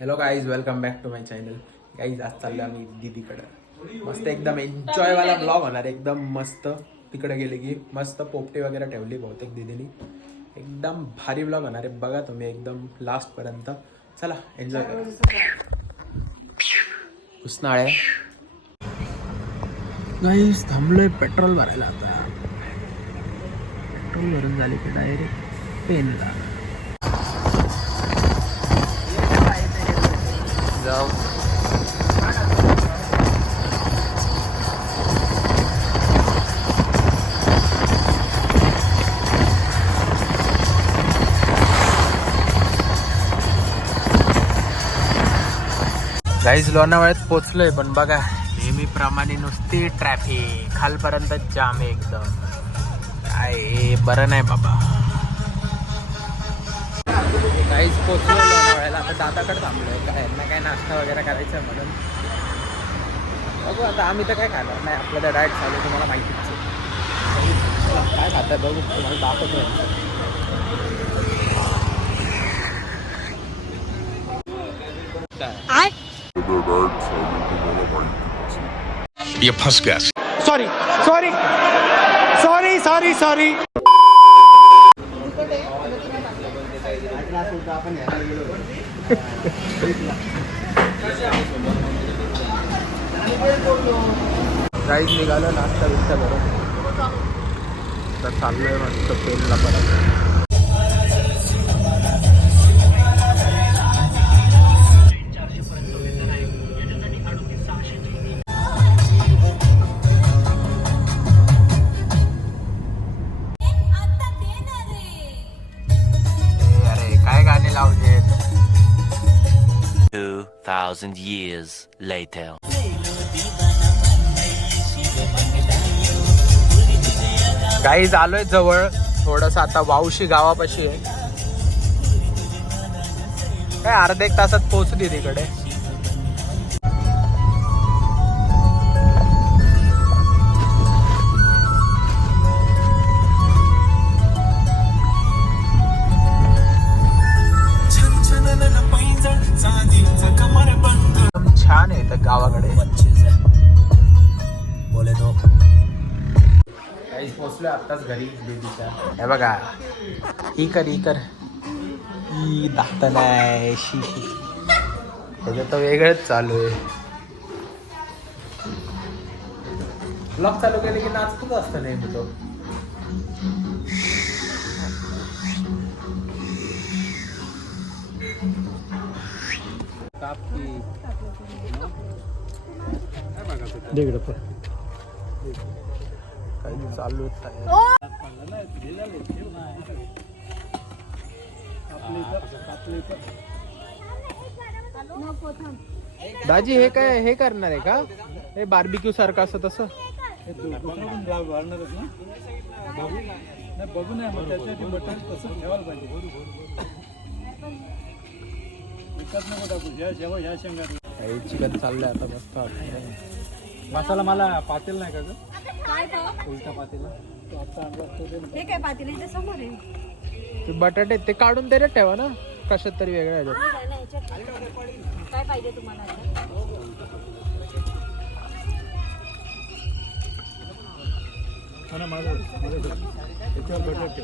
Hello guys, welcome back to my channel. Guys आज चाललो आम्ही दीदीकडे. मस्त एकदम एन्जॉयवाला ब्लॉग होणार. एकदम मस्त. तिकडे गेले की मस्त पोपटी वगैरे ठेवली बहुतेक दीदीनी. एकदम भारी ब्लॉग होणार आहे. बघा तुम्ही एकदम लास्ट पर्यंत. चला एन्जॉय करा. उस्नाळ्या गाईज थांबलोय पेट्रोल भरायला. आता पेट्रोल भरून झाले की डायरेक्ट पेनला जाऊ. गाईज लोणावळ्यात पोचलोय, पण बघा नेहमीप्रमाणे नुसती ट्रॅफिक. खालपर्यंत जाम आहे एकदम. काय बरं नाही बाबा. काहीच पोचलो लोणावळ्याला. आता दादाकडे थांबलोय. काय यांना काय नाश्ता वगैरे करायचं आहे म्हणून बघू. आता आम्ही तर काय खाणार नाही. आपलं तर डाएट चालू तुम्हाला माहितीच आहे. काय खातात बघू, तुम्हाला दाखवतो. ये फंस गया. Sorry sorry sorry sorry sorry. Guys निघालं नाश्ता बिस्ता करून. तर चाललोय मस्त पेनला परत. अरे काय गाणे लावले. 2,000 years later. गाईज आलोय जवळ. थोडस आता वावशी गावापाशी आहे. काय अर्धा एक तासात पोहोचली तिकडे. छान आहे तर गावाकडे. बोले तो काहीच पोचलोय आत्ताच घरी दीदीच्या. हे बघा ही कर ही दाखत नाही. त्याच्यात तर वेगळंच चालू आहे. ब्लॉग चालू केले की नाचतच असतं नेहमी तो. काही चालू दाजी हे काय हे करणार आहे का? हे बार्बिक्यू सारखं असं तसं. बघू नाही मग त्याच्यासाठी बटन तसं ठेवायला पाहिजे. नको टाकू ह्या शेंगा. काही चिकन चाललंय आता मस्त. मसाला मला पातेल नाही का ग? काय उलटा पातेला तो आता आणला तो दे. हे काय पातेलं इथे समोर आहे. ते बटाटे ते काढून त्याच्यात ठेवा ना, कशात तरी वेगळ्या ह्याच्यात. काय नाही, ह्याच्यात काय पाहिजे तुम्हाला आता? हा ना माझं त्याच्यावर बटाटे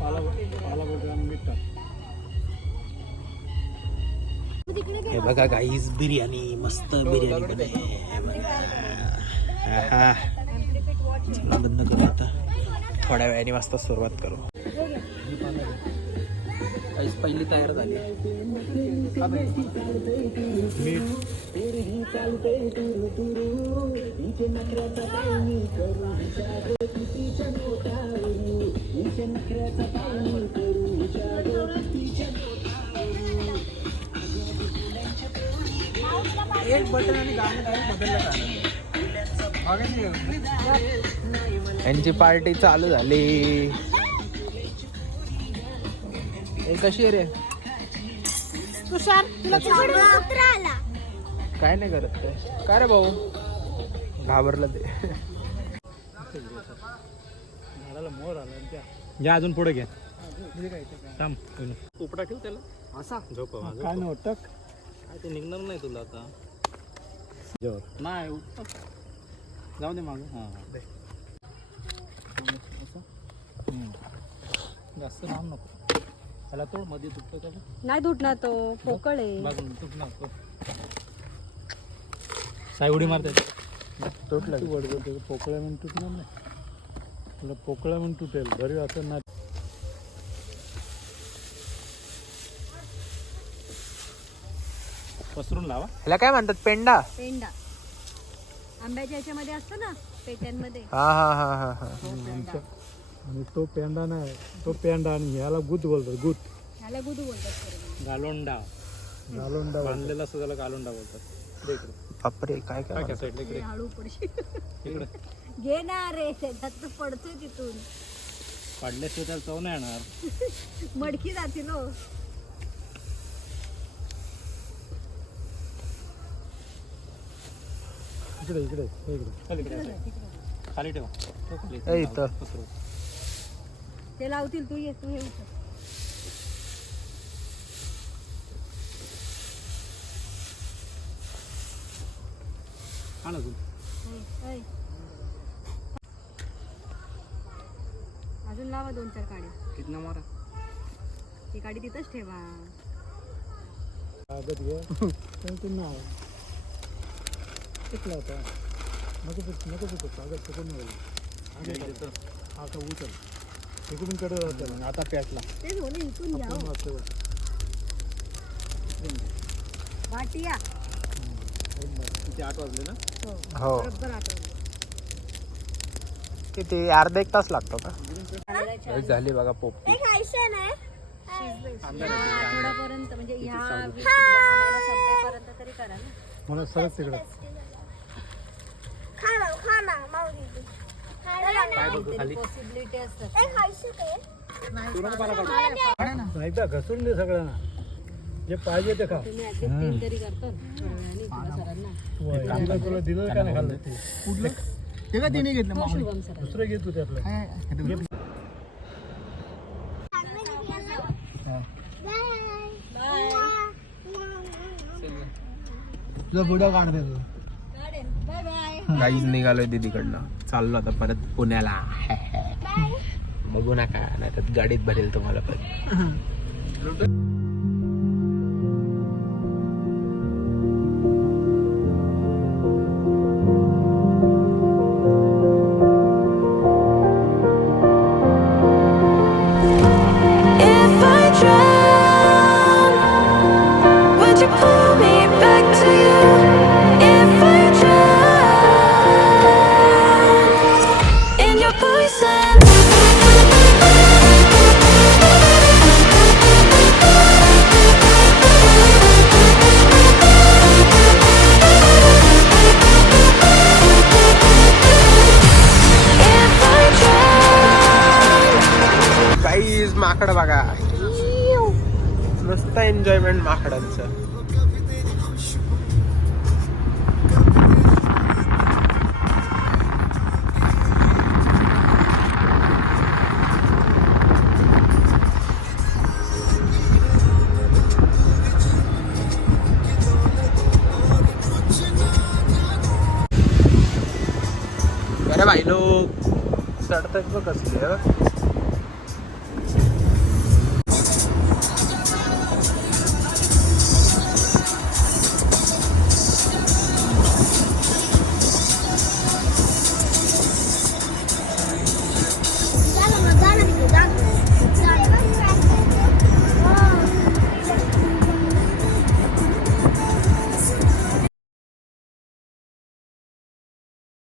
पाला बटाटा मीठ टाक. हे बघा गाईज बिर्याणी. मस्त बिर्याणी पण चला बंद करू आता. थोड्या वेळाने मस्त सुरुवात करू. काहीच पहिली तयार झाली. एक बटन आणि गाणं बदललं. यांची पार्टी चालू झाली. हे कशी आहे रे? तुषार तुला कुत्रा आला. काय नाही करत ते. काय रे भाऊ घाबरलं ते. झाडाला मोर आला. घ्या अजून पुढे घ्या. थांब उपडा ठेव त्याला असा झोप काय नाही वाटत काय ते निघणार नाही तुला आता नाही उठत जाऊ दे माग हां जास्त लांब नको त्याला तोड मध्ये तुटतो त्याला नाही तुटणार तो पोकळ आहे बाजून तुटणार तो साई उडी मारते तुटला पोकळ्या म्हणून तुटणार नाही तुला पोकळ्या म्हणून तुटेल घरी असं नाही पसरून लावा ह्याला काय म्हणतात पेंडा पेंडा आंब्याच्या ह्याच्यामध्ये असतं ना पेट्यांमध्ये हा हा हा हा हा आणि तो पेंडा नाही तो पेंडा आणि ह्याला गुद बोलतात गुद ह्याला गुदू बोलतात खरं. गालोंडा गालोंडा बांधलेला असतो त्याला गालोंडा बोलतात इकडे बापरे काय काय काय साईडला हे इकडे हळू पडशील इकडे घे ना रे त्याच्यात तर पडतोय तिथून पडल्याशिवाय त्याला चव नाही येणार मडकी जातील हो. इकडे इकडे इकडे खाली ठेवा तो खाली ए, इथं. पसरव. ते लावतील तू ये उचल. आण अजून ऐ, ऐ. अजून लावा 2-4 काड्या कितना मारा ती काडी तिथंच ठेवा कागद घे ते नाव कितला होता नको कागद चुकून नाही हा का उचल तिकडून कडे जातं आता पॅटला ते होणे इथून घ्या हो. भाटिया किती 8 वाजले ना हो बरोबर आठवलं किती अर्धा 1 तास लागतो का झाली बघा पोपटी आठवड्यापर्यंत म्हणजे ह्या महिना संपेपर्यंत तरी करा ना मला सरच तिकडे पॉसिबिलिटी असतात एकदा घसरून दे सगळ्यांना जे पाहिजे ते खा तुम्ही ऍटलीस्ट 3 तरी करतो आणि तुला सरांना तुला दिलं का नाही खाल्लं ते कुठलं ते का तिने घेतलं हो, शुभम सर दुसरं घेत होते आपलं तुझा बुडा काढते तू बाय बाय गाईच निघालोय दीदीकडनं चाललो आता परत पुण्याला बघू नका नाही तर गाडीत भरेल तुम्हाला पण If I drown, would you pull me back to you? If I drown in your poison. If I drown. Guys माकड बघा मस्त एन्जॉयमेंट माकडांचं अरे भाई लोक चढतात बघ कसले